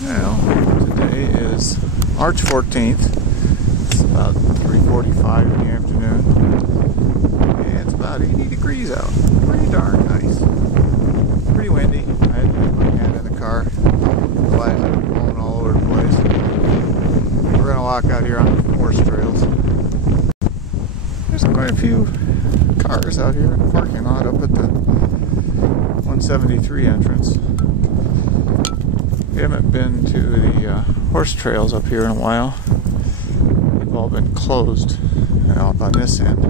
Well, today is March 14th. It's about 3:45 in the afternoon. And it's about 80 degrees out. Pretty darn nice. Pretty windy. I had to put my hand in the car. Otherwise I would be blowing all over the place. We're going to walk out here on the horse trails. There's quite a few cars out here in the parking lot up at the 173 entrance. We haven't been to the horse trails up here in a while. They've all been closed up on this end,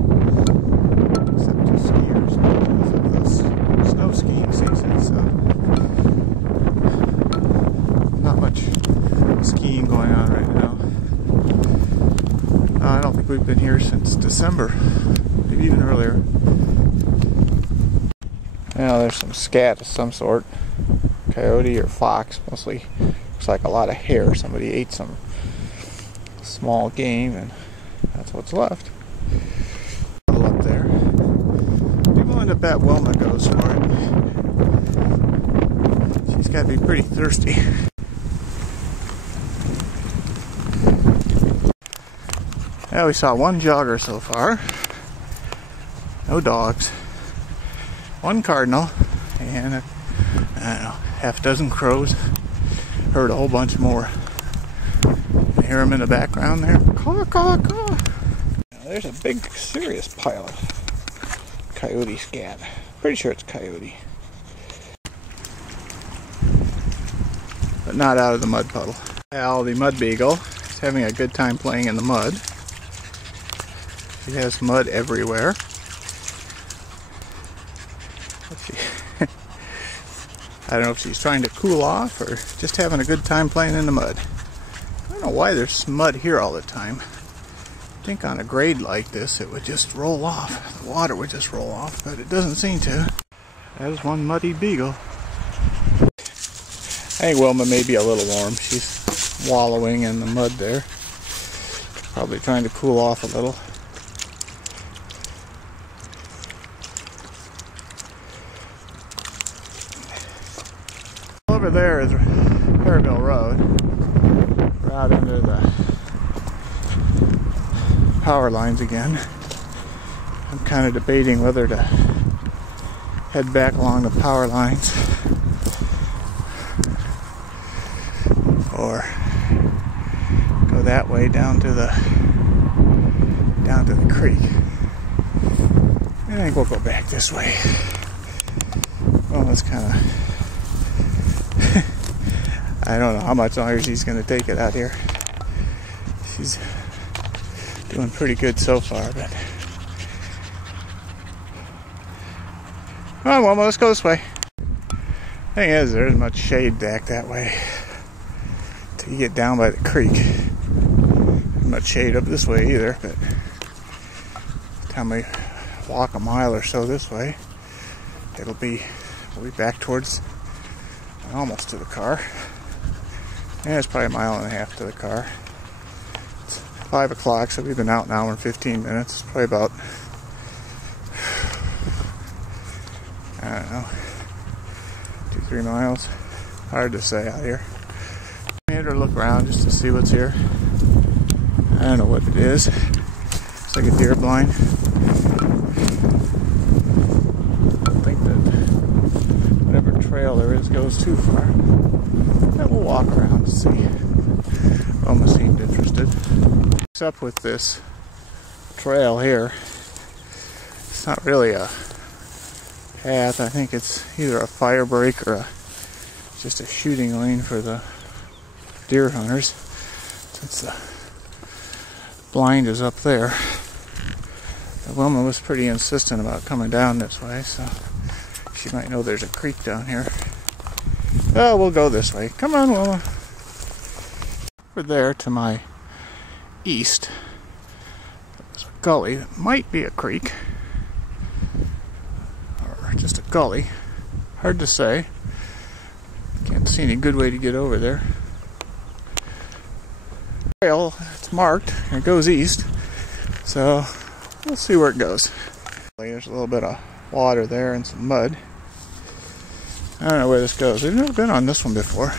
except to skiers because of the snow skiing season. So not much skiing going on right now. I don't think we've been here since December, maybe even earlier. Now there's some scat of some sort. Coyote or fox, mostly. Looks like a lot of hair. Somebody ate some small game and that's what's left. Up there. Be willing to bet Wilma goes for it. She's got to be pretty thirsty. Yeah, we saw one jogger so far. No dogs. One cardinal and I don't know, half a dozen crows. Heard a whole bunch more. You hear them in the background there. Caw, caw, caw. Now, there's a big, serious pile of coyote scat. Pretty sure it's coyote. But not out of the mud puddle. Al, the mud beagle, is having a good time playing in the mud. He has mud everywhere. Let's see. I don't know if she's trying to cool off or just having a good time playing in the mud. I don't know why there's mud here all the time. I think on a grade like this it would just roll off. The water would just roll off, but it doesn't seem to. There's one muddy beagle. I think Wilma may be a little warm. She's wallowing in the mud there. Probably trying to cool off a little. Over there is Perryville Road. We're out under the power lines again. I'm kind of debating whether to head back along the power lines or go that way down to the creek. I think we'll go back this way. Well, it's kind of I don't know how much longer she's going to take it out here. She's doing pretty good so far, but... Come on, Wilma, let's go this way. Thing is, there isn't much shade back that way till you get down by the creek. Not much shade up this way either, but by the time we walk a mile or so this way, we'll be back towards almost to the car. Yeah, it's probably a mile and a half to the car. It's 5 o'clock, so we've been out an hour and 15 minutes. It's probably about, I don't know, 2-3 miles. Hard to say out here. I had to look around just to see what's here. I don't know what it is. It's like a deer blind. I don't think that whatever trail there is goes too far. But we'll walk around and see. Wilma seemed interested. What's up with this trail here? It's not really a path. I think it's either a fire break or just a shooting lane for the deer hunters, since the blind is up there. Wilma was pretty insistent about coming down this way, so she might know there's a creek down here. Oh, we'll go this way. Come on, Wilma. Over there to my east, there's a gully that might be a creek, or just a gully. Hard to say. Can't see any good way to get over there. Trail, it's marked, and it goes east, so we'll see where it goes. There's a little bit of water there and some mud. I don't know where this goes. We've never been on this one before.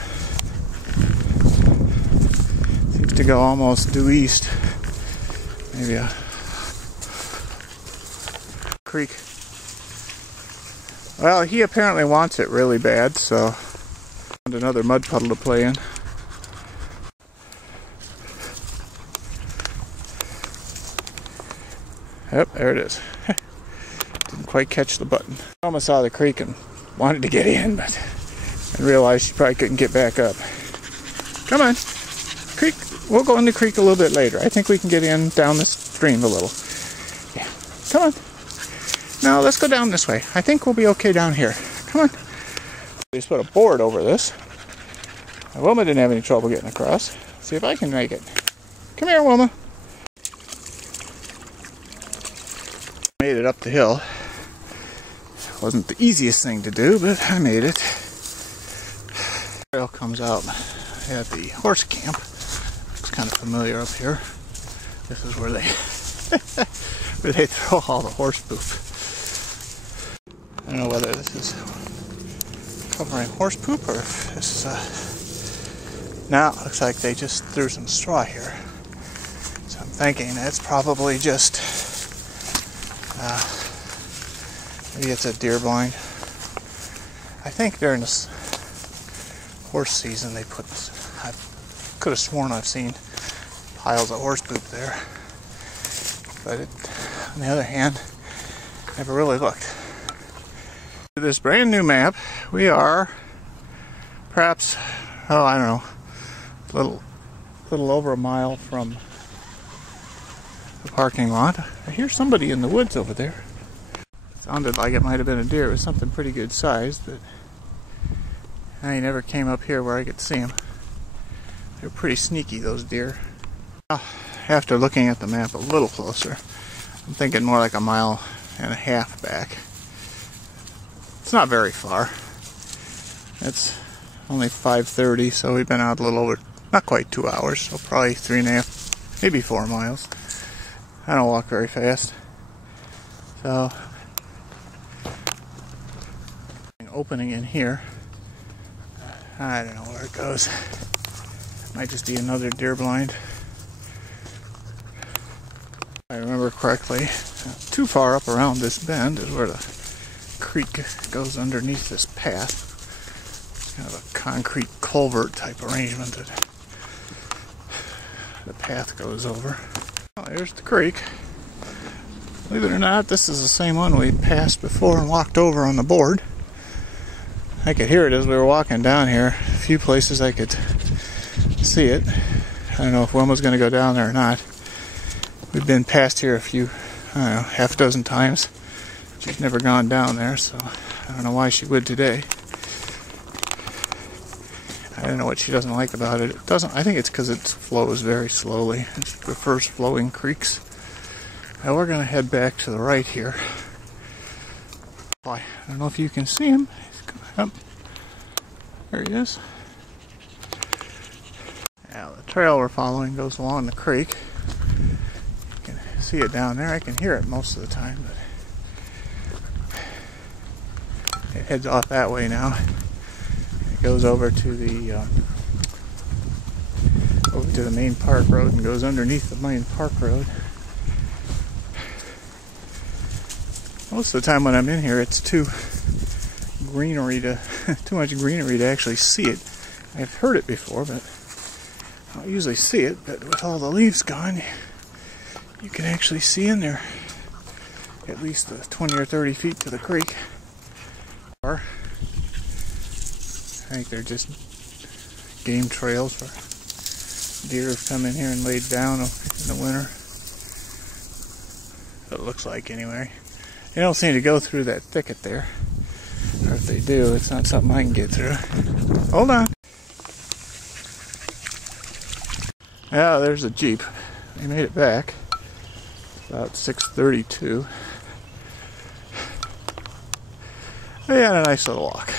like to go almost due east. Maybe a creek. Well, he apparently wants it really bad, so found another mud puddle to play in. Yep, there it is. Didn't quite catch the button. Almost saw the creek and wanted to get in, but I realized she probably couldn't get back up. Come on, creek. We'll go in the creek a little bit later. I think we can get in down the stream a little. Yeah, come on. No, let's go down this way. I think we'll be okay down here. Come on. Just put a board over this. Wilma didn't have any trouble getting across. Let's see if I can make it. Come here, Wilma. Made it up the hill. Wasn't the easiest thing to do, but I made it. The trail comes out at the horse camp. Looks kind of familiar up here. This is where they where they throw all the horse poop. I don't know whether this is covering horse poop or if this is a... Now it looks like they just threw some straw here. So I'm thinking that's probably just maybe it's a deer blind. I think during this horse season they put, I could have sworn I've seen piles of horse poop there. But on the other hand, never really looked. This brand new map, we are perhaps, oh I don't know, little over a mile from the parking lot. I hear somebody in the woods over there. It sounded like it might have been a deer. It was something pretty good sized, but I never came up here where I could see them. They're pretty sneaky, those deer. After looking at the map a little closer, I'm thinking more like a mile and a half back. It's not very far. It's only 5:30, so we've been out a little over, not quite 2 hours, so probably 3.5, maybe 4 miles. I don't walk very fast. So, opening in here. I don't know where it goes. Might just be another deer blind. If I remember correctly, not too far up around this bend is where the creek goes underneath this path. It's kind of a concrete culvert type arrangement that the path goes over. Oh, here's the creek. Believe it or not, this is the same one we passed before and walked over on the board. I could hear it as we were walking down here. A few places I could see it. I don't know if Wilma's going to go down there or not. We've been past here a few, I don't know, half a dozen times. She's never gone down there, so I don't know why she would today. I don't know what she doesn't like about it. It doesn't. I think it's because it flows very slowly. She prefers flowing creeks. Now we're going to head back to the right here. I don't know if you can see him. He's coming up. There he is. Now the trail we're following goes along the creek. You can see it down there. I can hear it most of the time, but it heads off that way now. It goes over to the main park road and goes underneath the main park road. Most of the time when I'm in here, it's too much greenery to actually see it. I've heard it before, but I don't usually see it. But with all the leaves gone, you can actually see in there at least 20 or 30 feet to the creek. I think they're just game trails where deer have come in here and laid down in the winter. What it looks like anyway. They don't seem to go through that thicket there. Or if they do, it's not something I can get through. Hold on. Yeah, there's a Jeep. They made it back. About 6:32. They had a nice little walk.